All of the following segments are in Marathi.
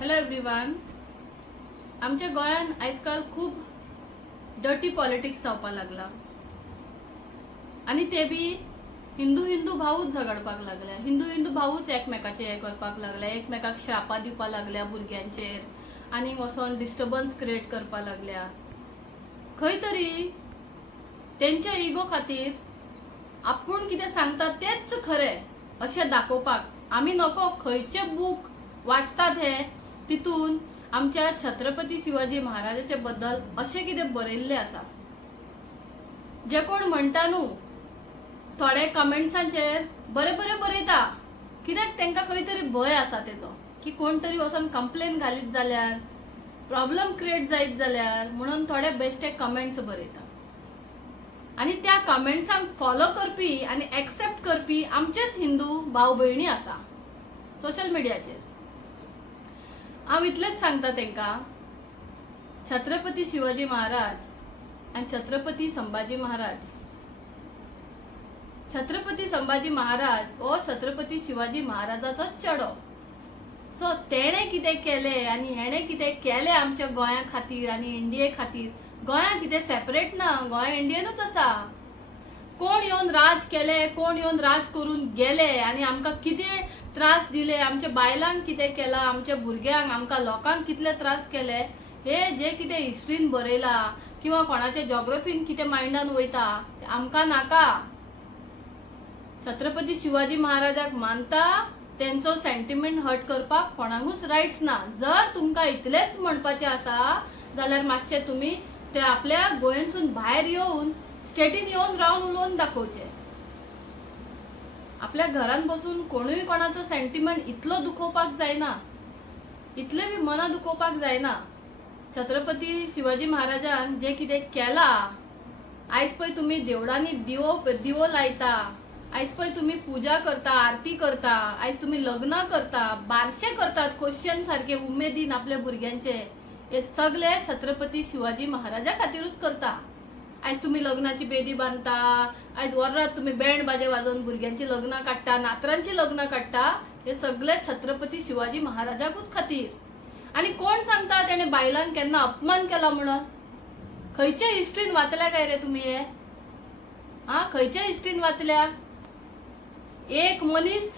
Hello everyone. आमच्या गोंयान आजकाल खूप डर्टी पॉलिटिक्स जावपाक लागला आणि ते बी हिंदू भावूच झगडपाक लागल्या. हिंदू भावूच एकमेकाचे हे करपाक लागल्या, एकमेकाक श्रापा दिवपाक लागल्या भुरग्यांचेर आणि वचोन डिस्टर्बन्स क्रिएट करपाक लागल्या. खंय तरी तेंच्या इगो खातीर आपूण कितें सांगता तेच खरें अशें दाखोवपाक आमी नको खंयचे बूक वाचतात हे तितून आमच्या छत्रपती शिवाजी महाराजाचे बद्दल अशें कितें बरयल्लें आसा. जे कोण म्हणटा न्हू थोडे कमेंट्सांचेर बरे बरयता, कित्याक तांकां खंय तरी भंय आसा तेजो की कोण तरी वचोन कंप्लेन घालीत जाल्यार प्रॉब्लेम क्रिएट जायत जाल्यार म्हणून थोडे बेश्टे कमेंट्स बरयता आणि त्या कमेंट्सांक फॉलो करपी आणि एक्सेप्ट करपी आमचेच हिंदू भाव भयणी आसा सोशल मिडियाचेर. हांव इतलेंच सांगता तांकां, छत्रपती शिवाजी महाराज आणि छत्रपती संभाजी महाराज हो छत्रपती शिवाजी महाराजाचो चेडो. सो तेणे कितें केलें आनी हेणे कितें केलें आमच्या गोंया खातीर आनी इंडिये खातीर. गोंया कितें सेपरेट ना, गोंय इंडियेनूच आसा. कोण येवन राज केले, कोण येवन राज करून गेले आणि आमकां कितें त्रास दिले, आमच्या बायलांक कितें केला, आमच्या भुरग्यांक आमकां लोकांक कितले त्रास केले हे जे कितें हिस्ट्रीन बरयला किंवा कोणाच्या जॉग्रफीन कितें मायंडान वयता आमकां नाका. छत्रपती शिवाजी महाराजाक मानता तेंचो सेंटिमेंट हर्ट करपाक कोणाकूच रायट्स ना. जर तुमकां इतलेच म्हणपाचें आसा जाल्यार मातशें तुमी ते आपल्या गोंयसून भायर येवन स्टेटीन येवन रावन उलोवन दाखोवचें. आपल्या घरान बसून कोणूय कोणाचो सेंटिमेंट इतलो दुखोवपाक जायना, इतले बी मना दुखोवपाक जायना. छत्रपती शिवाजी महाराजान जे कितें केला, आयज पळय तुमी देवळांनी दिवो लायता, आयज पळय तुमी पुजा करता, आरती करता, आयज तुमी लग्न करता, बारशे करतात खोशयेन सारखे उमेदीन आपल्या भुरग्यांचे. हे सगळे छत्रपती शिवाजी महाराजा खातीरूच करता. आयज तुमी लग्नाची बेदी बांधता, आयज वरात तुमी बँड बाजे वाजोवन भुरग्यांची लग्न काडटा, नातरांची लग्न काडटा, हे सगळे छत्रपती शिवाजी महाराजाकूच खातीर. आणि कोण सांगता तेणे बायलांक केन्ना अपमान केला म्हणून? खंयच्या हिस्ट्रीन वाचल्या काय रे तुमी हे? खंयच्या हिस्ट्रीन वाचल्या? एक मनीस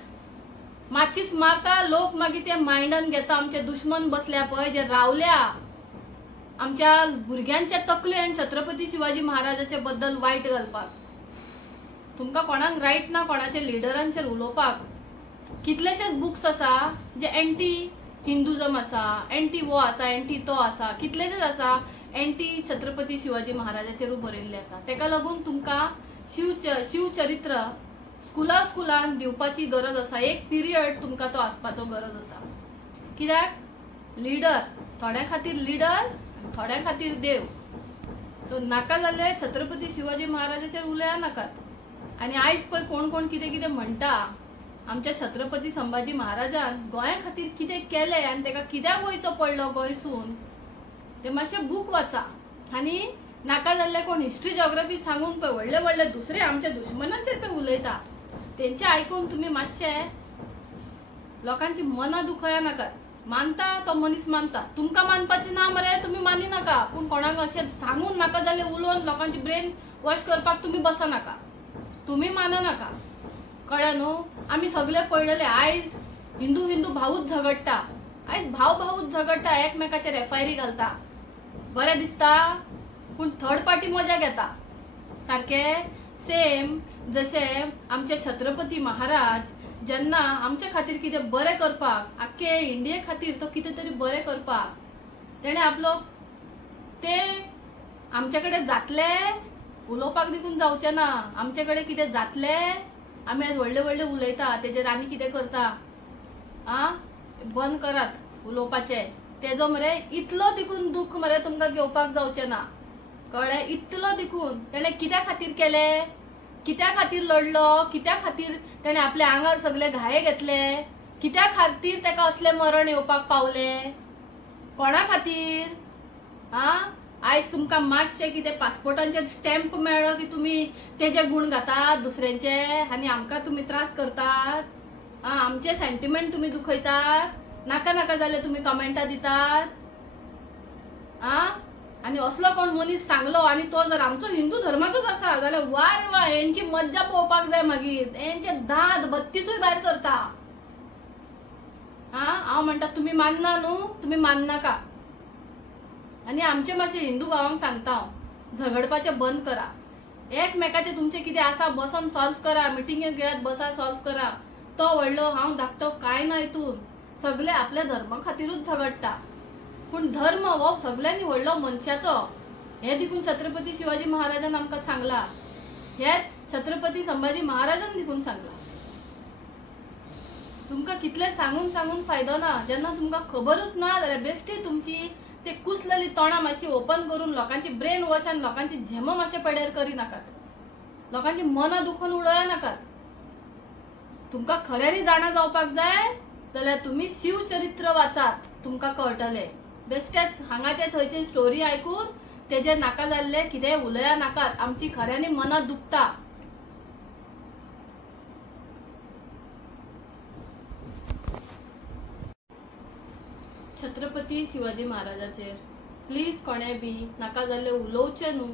माचीस मारता, लोक मागीर ते मायंडान घेता. आमचे दुश्मन बसल्या पळय जे रावल्या आमच्या भुरग्यांच्या तकलेन छत्रपती शिवाजी महाराजाचे बद्दल वायट घालपाक. तुमकां कोणाक रायट ना कोणाच्या लिडरांचेर उलोवपाक. कितलेशेच बुक्स आसा जे एंटी हिंदुजम आसा, एंटी वो आसा, एंटी तो आसा, कितलेशेच आसा एंटी छत्रपती शिवाजी महाराजाचेर बरयल्ले आसा. तेका लागून तुमकां शिवचरित्र स्कुलान दिवपाची गरज आसा. एक पिरियड तुमकां तो आसपाचो गरज आसा. कित्याक लिडर थोड्या खातीर लिडर, थोड्या खातीर देव. सो नाका जाल्ले छत्रपती शिवाजी महाराजाचेर उलया नाकात. आणि आयज पळय कोण कितें कितें म्हणटा, आमच्या छत्रपती संभाजी महाराजान गोंया खातीर कितें केलें आनी तेका कित्याक वयचो पडलो गोंयसून, ते मातशें बूक वाचा. आनी नाका जाल्ले कोण हिस्ट्री जॉग्रफी सांगून पळय व्हडले दुसरे आमच्या दुश्मनांचेर पळय उलयता, तेंचे आयकून तुमी मातशें लोकांची मनां दुखया नाकात. मानता तो मनीस मानता, तुमकां मानपाचें ना मरे, तुमी मानी नाका. पूण कोणाक अशें सांगून नाका जाल्ले उलोवन लोकांची ब्रेन वॉश करपाक तुमी बसा नाका, तुमी माना नाका. कळ्ळें न्हू? आमी सगळे पळयलेले आयज हिंदू भावूच झगडटा, आयज भावूच झगडटा, एकमेकाचेर एफआयआर घालता. बरें दिसता, पूण थर्ड पार्टी मजा घेता. सारखे सेम जशे आमचे छत्रपती महाराज जेन्ना आमच्या खातीर कितें बरें करपाक, आख्खे इंडिये खातीर तो कितें तरी बरें करपाक तेणे आपलो ते आमचे कडेन जातले उलोवपाक देखून जावचें ना. आमचे कडेन कितें जातले आमी आज व्हडले उलयता, तेजेर आनी कितें करता. बंद करात उलोवपाचें. तेजो मरे इतलो देखून दुख मरे तुमकां घेवपाक जावचें ना. कळ्ळें? इतलो देखून तेणे कित्या खातीर केलें, कित्या खातीर लढलो, कित्या खातीर तेणे आपल्या आंगार सगळे घाये घेतले, कित्या खातीर तेका असले मरण येवपाक पावले, कोणा खातीर? आयज तुमकां मातशें कितें पासपोर्टांचेर स्टॅम्प मेळ्ळो की तुमी तेजे गुण घातात दुसऱ्यांचे आनी आमकां तुमी त्रास करतात. आमचे सेंटिमेंट तुमी दुखयतात. नाका नाका जाल्यार तुम्ही कमेंटा दितात आणि असलो कोण मनीस सांगलो आणि तो जर आमचो हिंदू धर्माचोच आसा जाल्यार वा रे वा, यांची मज्जा पळोवपाक जाय. मागीर यांचे दात 32 भायर सरता. हांव म्हणटा तुम्ही मानना न्हू, तुम्ही माननाका. आणि आमचे मातशे हिंदू भावांक सांगता झगडपाचे बंद करा. एकमेकाचे तुमचे कितें आसा बसून सॉल्व करा. मिटिंगे घेयात, बसा सॉल्व करा. तो व्हडलो हांव धाकटो काय ना हितून. सगळे आपल्या धर्मा खातीरूच झगडटा. पण धर्म हो सगळ्यांनी व्हडलो मनशाचो हे देखून छत्रपती शिवाजी महाराजान आमकां सांगला. हेच छत्रपती संभाजी महाराजान देखून सांगला. तुमकां कितले सांगून सांगून फायदो ना. जेन्ना तुमकां खबरूच ना जाल्यार बेश्टी तुमची ते कुसलेली तोंडां मातशी ओपन करून लोकांची ब्रेन वॉश आनी लोकांची झेम मातशे पेड्यार करी नाकात. लोकांची मनां दुखोवन उडोवया नाकात. तुमकां खऱ्यानी जाणा जावपाक जाय जाल्यार तुम्ही शिवचरित्र वाचात, तुमकां कळटले. बेश्टेच हांगाचे थंयचे स्टोरी आयकून तेजे नाका जाल्ले कितें उलया नाकात. आमची खऱ्यांनी मनां दुखता. छत्रपती शिवाजी महाराजाचेर प्लीज कोणे बी नाका जाल्ले उलोवचे न्हू.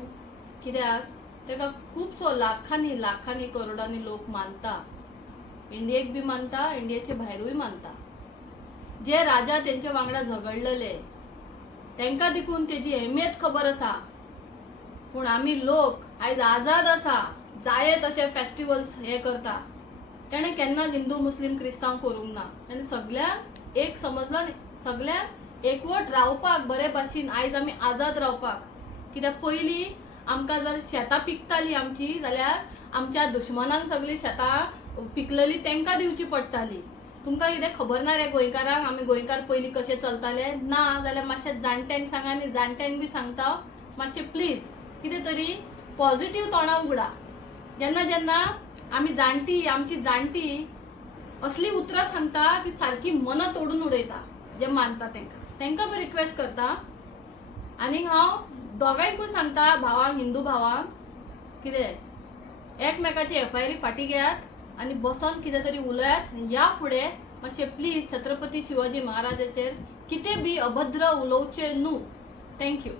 कित्याक तेका खूबसो लाखांनी लाखांनी करोडांनी लोक मानता. इंडियेक बी मानता, इंडियेचे भायरूय मानता. जे राजा तेंच्या वांगडा झगडलेले तेंका देखून तेजी अहमियत खबर आसा. पूण आमी लोक आयज आजाद आसा, जाय तशे फेस्टिवल्स हे करता. तेणे केन्नाच हिंदू मुस्लिम क्रिस्तांव करूंक ना. तेणे सगळ्यांक एक समजलो, सगळ्यांक एकवट रावपाक बरे भाशेन आयज आमी आजाद रावपाक. कित्याक पयलीं आमकां जर शेतां पिकताली आमची जाल्यार आमच्या दुश्मनांक सगळी शेतां पिकलेली तेंकां दिवची पडटाली. तुमकां कितें खबर ना रे गोंयकारांक आमी गोंयकार पयलीं कशे चलताले? ना जाल्यार मातशे जाणट्यांक सांगा आनी जाणट्यांक बी सांगता मातशे प्लीज कितें तरी पॉझिटिव्ह तोंडां उगडा. जेन्ना जेन्ना आमी जाणटी, आमची जाणटी असली उतरां सांगता की सारकी मनां तोडून उडयता जे मानता तेंकां बी रिक्वेस्ट करता. आनी हांव दोगांयकूय सांगता भावांक, हिंदू भावांक, कितें एकमेकाची एफआयआर फाटी घेयात आनी बसोन कितें तरी उलयात. या फुडें मातशे प्लीज छत्रपती शिवाजी महाराजाचेर कितें बी अभद्र उलोवचे न्हू. थँक्यू.